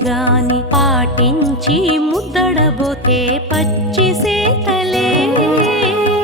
చేసుగాని పాటించి ముద్దడబోతే పచ్చి సేతలే.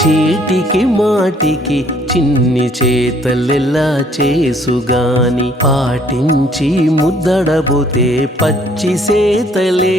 చీటికి మాటికి చిన్ని చేతలెలా చేసుగాని పాటించి ముద్దడబోతే పచ్చి సేతలే.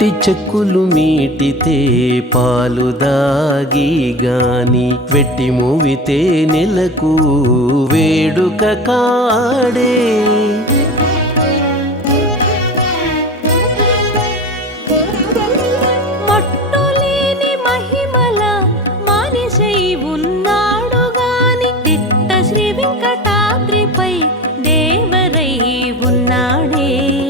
పట్టి చెక్కులు మీటితే పాలు దాగి గాని వెట్టి మూవితే నెలకు వేడుక కాడే.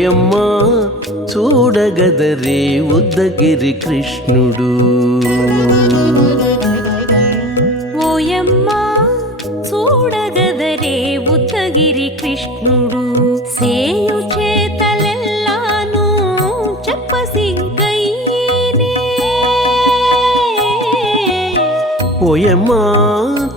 ఓయమ్మా చూడగదరే ఉద్దగిరి కృష్ణుడు. ఓయమ్మా చూడగదరే ఉత్తగిరి కృష్ణుడు. సేయు చేతలెల్లాను చెప్పసిగ్గయ్యేనే ఓయమ్మా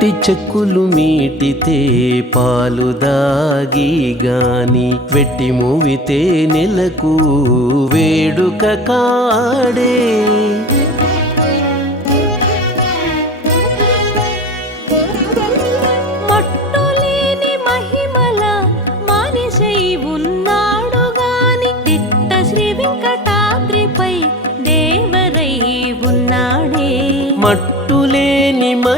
పట్టి చెక్కులు మీటితే పాలు దాగి గాని వెట్టి మూవితే నెలకు వేడుక కాడే. మట్టులేని మహిమల మానిషై ఉన్నాడు గాని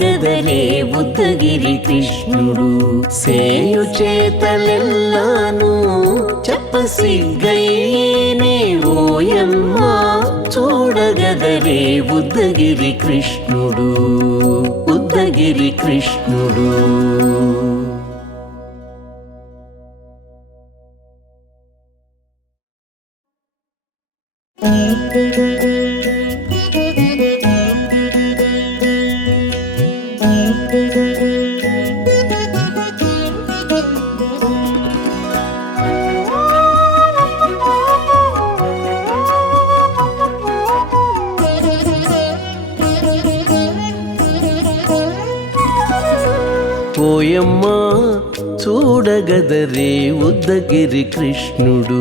చూడగదరే బుద్ధగిరి కృష్ణుడు. సేయు చేతలెల్లాను చెప్పసిగ్గయ్యేనే ఓయమ్మా. చూడగదరే బుద్ధగిరి కృష్ణుడు బుద్ధగిరి కృష్ణుడు. ఓయమ్మ చూడగదరే ఉద్దగిరి కృష్ణుడు.